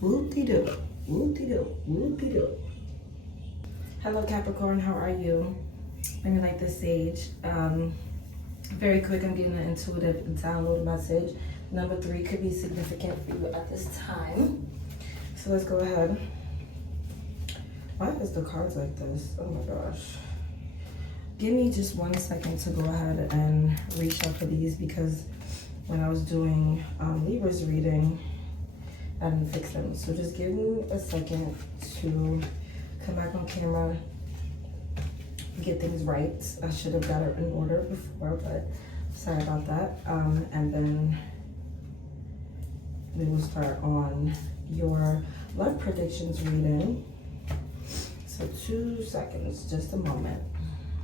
Whoop-de-doo. Whoop-de-doo. Whoop-de-doo. Hello, Capricorn. How are you? Let me light this sage. Very quick, I'm getting an intuitive download message. Number 3 could be significant for you at this time. So let's go ahead. Why is the cards like this? Oh my gosh. Give me just 1 second to go ahead and reach out for these, because when I was doing Libra's reading, I didn't fix them. So just give me a second to come back on camera, get things right. I should have got it in order before, but sorry about that. And then we will start on your love predictions reading. So 2 seconds, just a moment.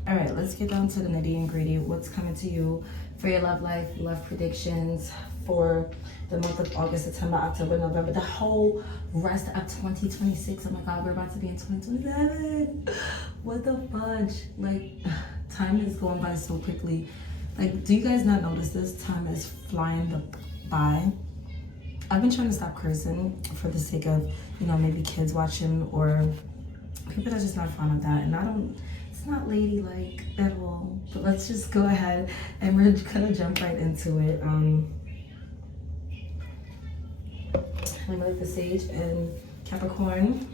All right, let's get down to the nitty and gritty. What's coming to you for your love life, love predictions for the month of August, September, October, November, the whole rest of 2026. Oh my God, we're about to be in 2027. What the fudge? Like, time is going by so quickly. Like, do you guys not notice this? Time is flying by. I've been trying to stop cursing for the sake of, you know, maybe kids watching or people that are just not fond of that. And it's not ladylike at all. But let's just go ahead and we're gonna jump right into it. I'm like the sage and Capricorn.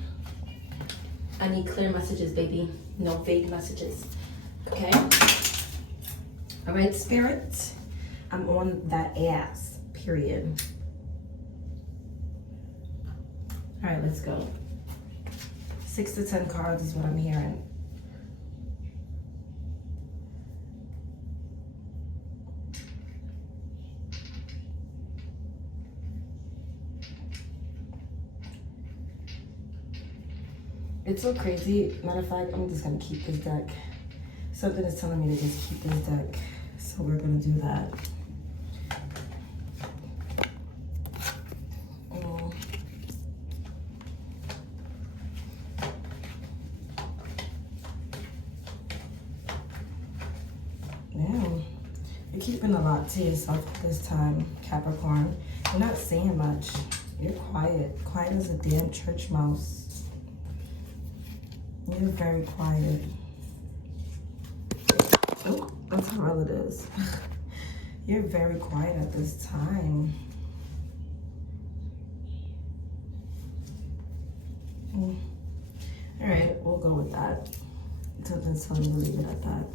I need clear messages, baby. No vague messages. Okay? All right, Spirit. I'm on that ass, period. All right, let's go. 6 to 10 cards is what I'm hearing. It's so crazy. Matter of fact, I'm just gonna keep this deck. Something is telling me to just keep this deck. So we're gonna do that. You're keeping a lot to yourself this time, Capricorn. You're not saying much. You're quiet. Quiet as a damn church mouse. You're very quiet. Oh, that's how well it is. You're very quiet at this time. All right, we'll go with that. Something's telling me to leave it at that.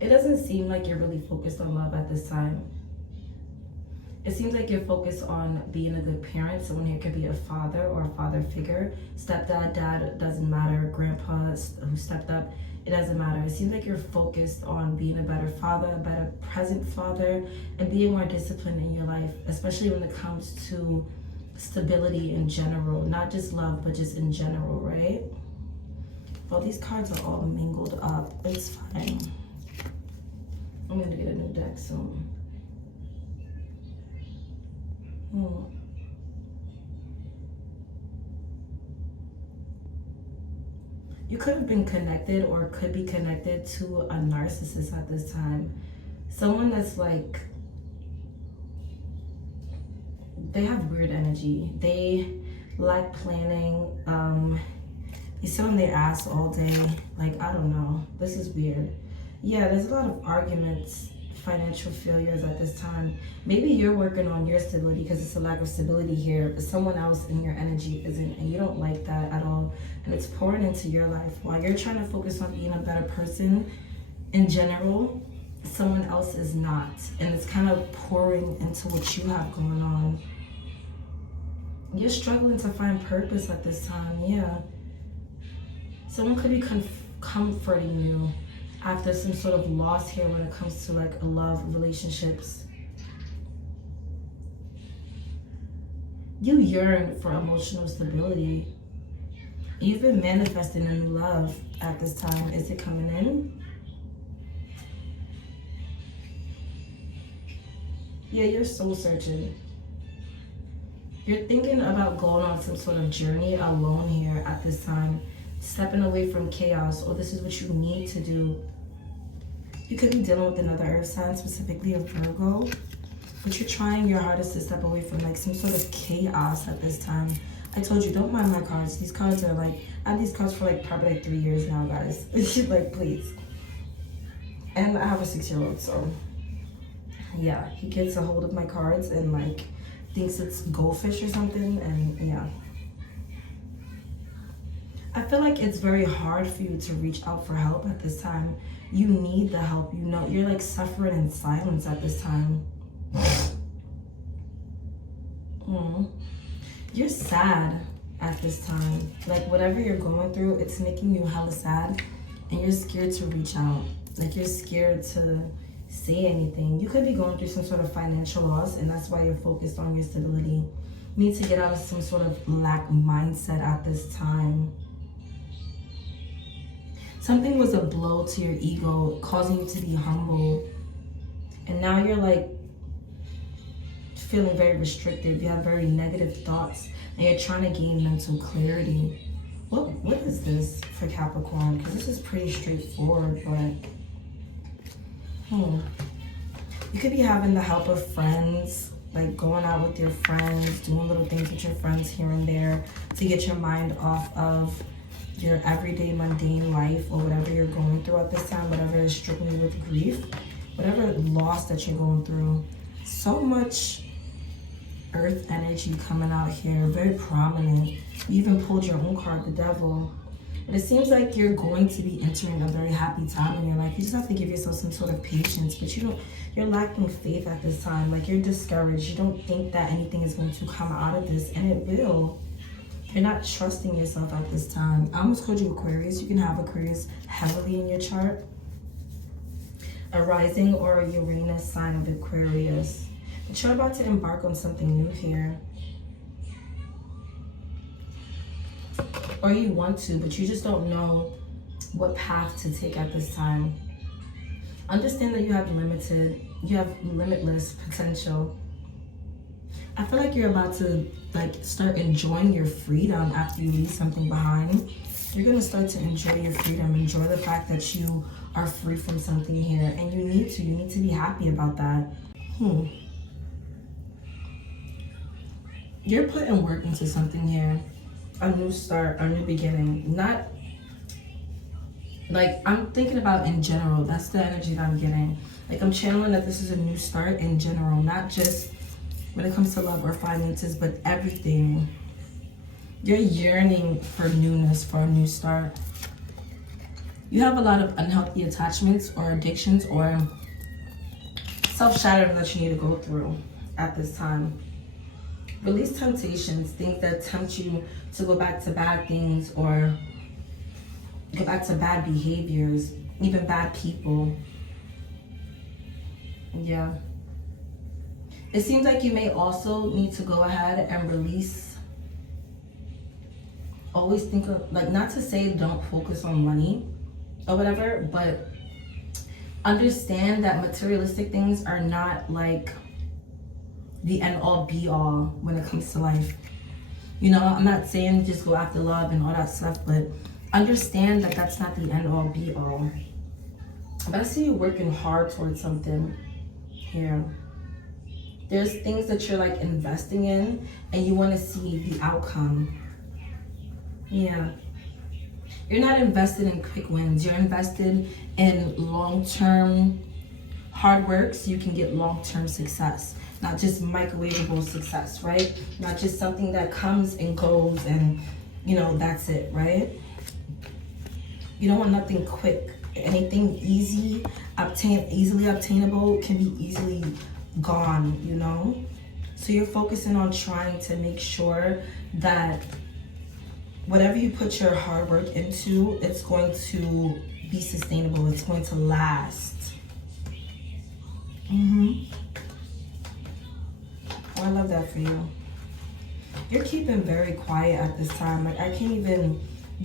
It doesn't seem like you're really focused on love at this time. It seems like you're focused on being a good parent. Someone here could be a father or a father figure. Stepdad, dad, doesn't matter. Grandpa who stepped up, it doesn't matter. It seems like you're focused on being a better father, a better present father, and being more disciplined in your life, especially when it comes to stability in general. Not just love, but just in general, right? Well, these cards are all mingled up. It's fine. I'm gonna get a new deck soon. You could have been connected or could be connected to a narcissist at this time. Someone that's like, they have weird energy. They lack planning. They sit on their ass all day. Like, I don't know. This is weird. Yeah, there's a lot of arguments, financial failures at this time. Maybe you're working on your stability because it's a lack of stability here, but someone else in your energy isn't, and you don't like that at all. And it's pouring into your life. While you're trying to focus on being a better person in general, someone else is not. And it's kind of pouring into what you have going on. You're struggling to find purpose at this time, yeah. Someone could be comforting you after some sort of loss here when it comes to like love, relationships. You yearn for emotional stability. You've been manifesting a new love at this time. Is it coming in? Yeah, you're soul searching. You're thinking about going on some sort of journey alone here at this time. stepping away from chaos, or this is what you need to do. You could be dealing with another earth sign, specifically a Virgo, but you're trying your hardest to step away from like some sort of chaos at this time. I told you, don't mind my cards. These cards are like, I have these cards for like probably like 3 years now, guys. Like, please. And I have a 6-year-old, so yeah, he gets a hold of my cards and like thinks it's goldfish or something, and yeah. I feel like it's very hard for you to reach out for help at this time. You need the help, you know. You're like suffering in silence at this time. You're sad at this time. Like whatever you're going through, it's making you hella sad, and you're scared to reach out. Like you're scared to say anything. You could be going through some sort of financial loss, and that's why you're focused on your stability. You need to get out of some sort of lack mindset at this time. Something was a blow to your ego, causing you to be humble. And now you're like feeling very restricted. You have very negative thoughts, and you're trying to gain mental clarity. What is this for Capricorn? Because this is pretty straightforward, but you could be having the help of friends, like going out with your friends, doing little things with your friends here and there to get your mind off of your everyday mundane life or whatever you're going through at this time, whatever is stricken you with grief, whatever loss that you're going through. So much earth energy coming out here, very prominent. You even pulled your own card, the devil. But it seems like you're going to be entering a very happy time in your life. You just have to give yourself some sort of patience, but you're lacking faith at this time. Like you're discouraged. You don't think that anything is going to come out of this, and it will. You're not trusting yourself at this time. I almost called you Aquarius. You can have Aquarius heavily in your chart. A rising or a Uranus sign of Aquarius. But you're about to embark on something new here. Or you want to, but you just don't know what path to take at this time. Understand that you have limitless potential. I feel like you're about to like start enjoying your freedom after you leave something behind. You're gonna start to enjoy your freedom, enjoy the fact that you are free from something here, and you need to be happy about that. You're putting work into something here. A new start, a new beginning. Not like, I'm thinking about in general. That's the energy that I'm getting. Like I'm channeling that this is a new start in general, not just when it comes to love or finances, but everything. You're yearning for newness, for a new start. You have a lot of unhealthy attachments or addictions or self-shattering that you need to go through at this time. Release temptations, things that tempt you to go back to bad things or go back to bad behaviors, even bad people. Yeah. It seems like you may also need to go ahead and release. Always think of, like, not to say don't focus on money or whatever, but understand that materialistic things are not like the end all be all when it comes to life. You know, I'm not saying just go after love and all that stuff, but understand that that's not the end all be all. But I see you working hard towards something here. There's things that you're like investing in and you want to see the outcome. Yeah. You're not invested in quick wins. You're invested in long-term hard work so you can get long-term success. Not just microwavable success, right? Not just something that comes and goes and, you know, that's it, right? You don't want nothing quick. Anything easily obtainable can be easily gone, you know? So you're focusing on trying to make sure that whatever you put your hard work into, it's going to be sustainable. It's going to last. Oh, I love that for you. You're keeping very quiet at this time. Like I can't even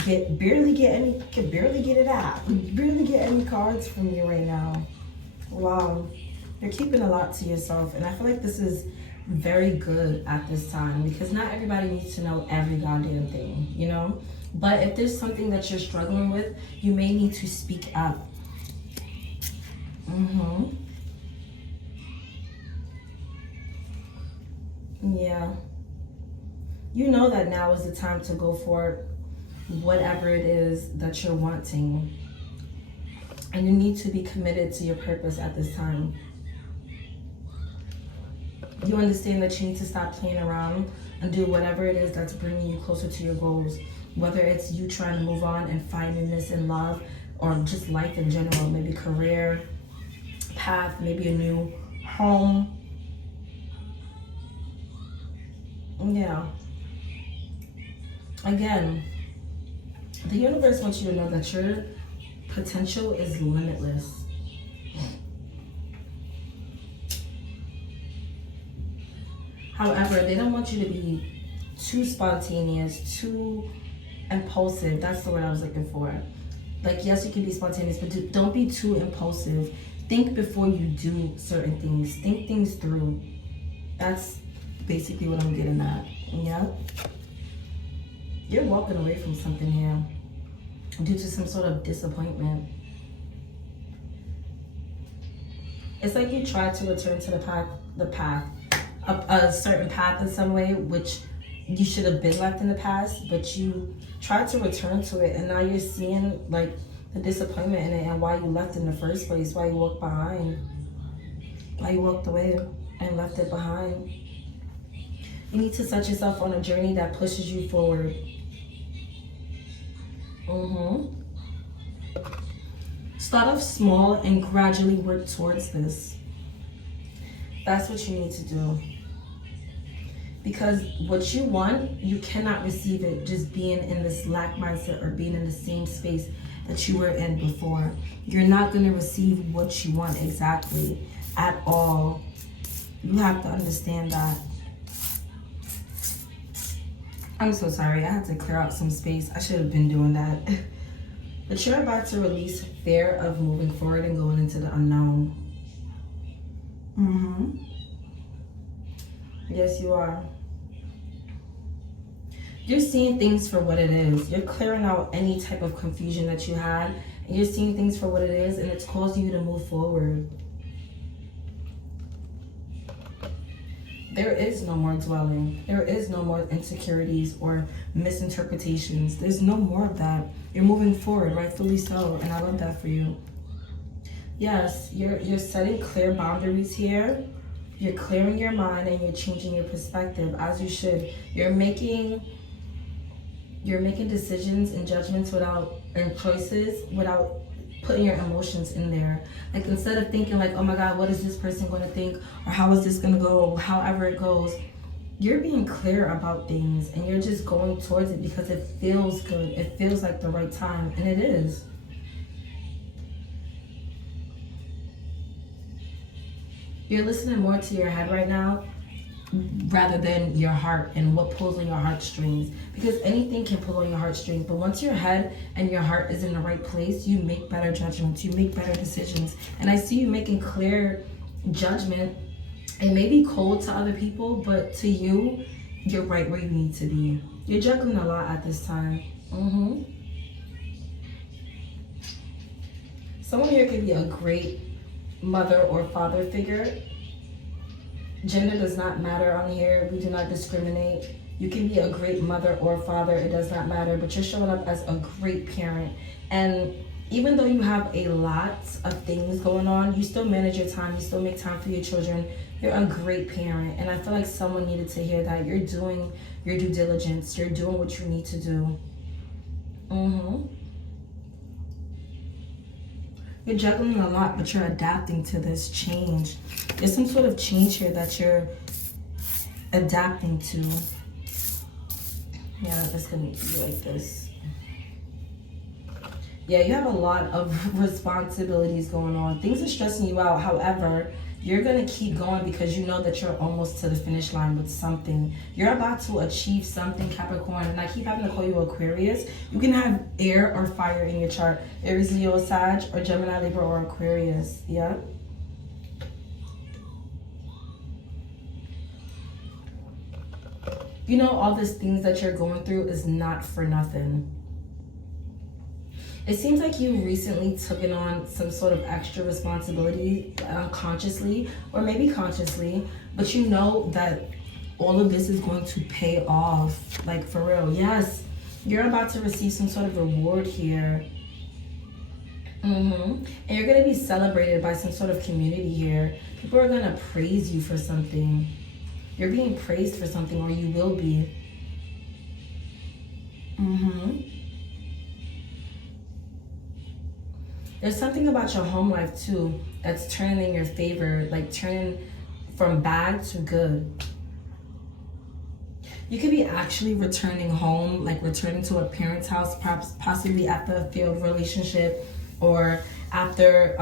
barely get it out. Barely get any cards from you right now. Wow. You're keeping a lot to yourself, and I feel like this is very good at this time because not everybody needs to know every goddamn thing, you know? But if there's something that you're struggling with, you may need to speak up. Yeah. You know that now is the time to go for whatever it is that you're wanting. And you need to be committed to your purpose at this time. You understand that you need to stop playing around and do whatever it is that's bringing you closer to your goals. Whether it's you trying to move on and finding this in love, or just life in general, maybe career path, maybe a new home. Yeah. Again, the universe wants you to know that your potential is limitless. However, they don't want you to be too spontaneous, too impulsive. That's the word I was looking for. Like, yes, you can be spontaneous, but don't be too impulsive. Think before you do certain things. Think things through. That's basically what I'm getting at. Yeah? You're walking away from something here due to some sort of disappointment. It's like you tried to return to the path, a certain path in some way, which you should have been left in the past, but you tried to return to it, and now you're seeing like the disappointment in it and why you left in the first place, why you walked behind, why you walked away and left it behind. You need to set yourself on a journey that pushes you forward. Start off small and gradually work towards this. That's what you need to do. Because what you want, you cannot receive it just being in this lack mindset or being in the same space that you were in before. You're not going to receive what you want exactly at all. You have to understand that. I'm so sorry. I had to clear out some space. I should have been doing that. But you're about to release fear of moving forward and going into the unknown. Yes, you are. You're seeing things for what it is. You're clearing out any type of confusion that you had. And you're seeing things for what it is, and it's causing you to move forward. There is no more dwelling. There is no more insecurities or misinterpretations. There's no more of that. You're moving forward, rightfully so, and I love that for you. Yes, you're setting clear boundaries here. You're clearing your mind and you're changing your perspective, as you should. You're making decisions and judgments and choices without putting your emotions in there. Like, instead of thinking like, oh my God, what is this person going to think? Or how is this going to go? However it goes, you're being clear about things and you're just going towards it because it feels good. It feels like the right time, and it is. You're listening more to your head right now rather than your heart and what pulls on your heartstrings, because anything can pull on your heartstrings, but once your head and your heart is in the right place, you make better judgments, you make better decisions. And I see you making clear judgment. It may be cold to other people, but to you, you're right where you need to be. You're juggling a lot at this time. Someone here could be a great mother or father figure. Gender does not matter on here. We do not discriminate. You can be a great mother or father. It does not matter. But you're showing up as a great parent. And even though you have a lot of things going on, you still manage your time. You still make time for your children. You're a great parent. And I feel like someone needed to hear that. You're doing your due diligence. You're doing what you need to do. You're juggling a lot, but you're adapting to this change. There's some sort of change here that you're adapting to. Yeah, it's gonna be like this. Yeah, you have a lot of responsibilities going on. Things are stressing you out. However, you're going to keep going because you know that you're almost to the finish line with something. You're about to achieve something, Capricorn. And I keep having to call you Aquarius. You can have air or fire in your chart. Aries, Leo, Sag, or Gemini, Libra, or Aquarius. Yeah? You know, all these things that you're going through is not for nothing. It seems like you recently took on some sort of extra responsibility unconsciously or maybe consciously, but you know that all of this is going to pay off, like for real. Yes, you're about to receive some sort of reward here. And you're going to be celebrated by some sort of community here. People are going to praise you for something. You're being praised for something, or you will be. There's something about your home life too that's turning in your favor, like turning from bad to good. You could be actually returning home, like returning to a parent's house, perhaps possibly after a failed relationship, or after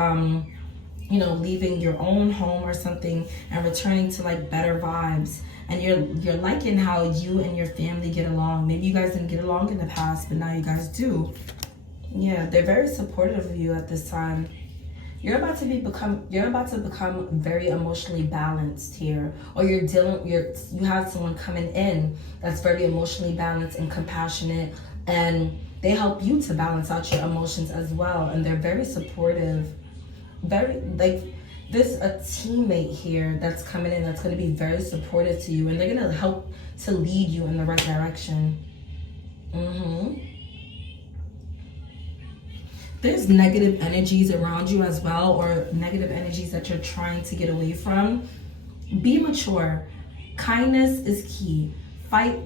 leaving your own home or something and returning to like better vibes. And you're liking how you and your family get along. Maybe you guys didn't get along in the past, but now you guys do. Yeah, they're very supportive of you at this time. You're about to become very emotionally balanced here, or you have someone coming in that's very emotionally balanced and compassionate, and they help you to balance out your emotions as well, and they're very supportive. Very like there's a teammate here that's coming in that's going to be very supportive to you, and they're going to help to lead you in the right direction. There's negative energies around you as well, or negative energies that you're trying to get away from. Be mature. Kindness is key.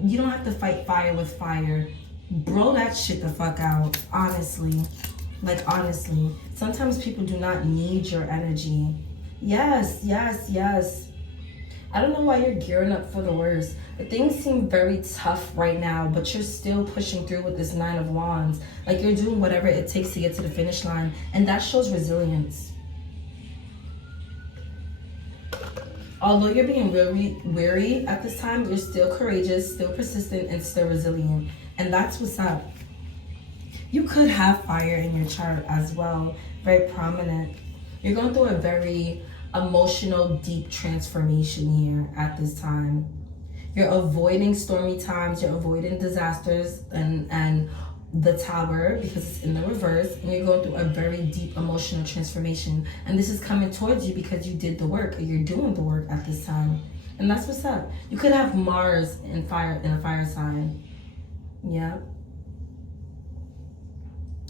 You don't have to fight fire with fire. Bro that shit the fuck out, honestly. Like, honestly. Sometimes people do not need your energy. Yes. I don't know why you're gearing up for the worst. But things seem very tough right now, but you're still pushing through with this 9 of Wands. Like, you're doing whatever it takes to get to the finish line. And that shows resilience. Although you're being really weary at this time, you're still courageous, still persistent, and still resilient. And that's what's up. You could have fire in your chart as well, very prominent. You're going through a very emotional, deep transformation here at this time. You're avoiding stormy times, you're avoiding disasters and the Tower because it's in the reverse, and you're going through a very deep emotional transformation. And this is coming towards you because you did the work, or you're doing the work at this time. And that's what's up. You could have Mars in a fire sign. Yeah.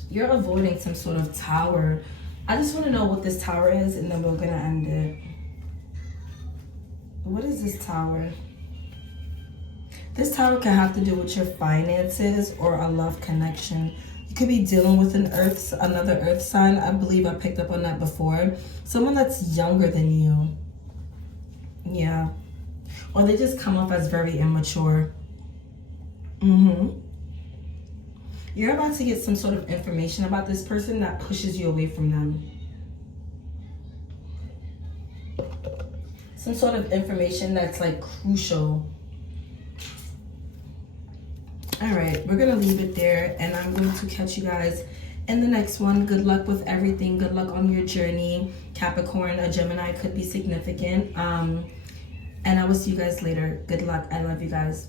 You're avoiding some sort of tower. I just want to know what this tower is, and then we're going to end it. What is this tower? This tower can have to do with your finances or a love connection. You could be dealing with another earth sign. I believe I picked up on that before. Someone that's younger than you. Yeah. Or they just come off as very immature. You're about to get some sort of information about this person that pushes you away from them. Some sort of information that's like crucial. All right, we're gonna leave it there, and I'm going to catch you guys in the next one. Good luck with everything. Good luck on your journey. Capricorn, a Gemini could be significant. And I will see you guys later. Good luck. I love you guys.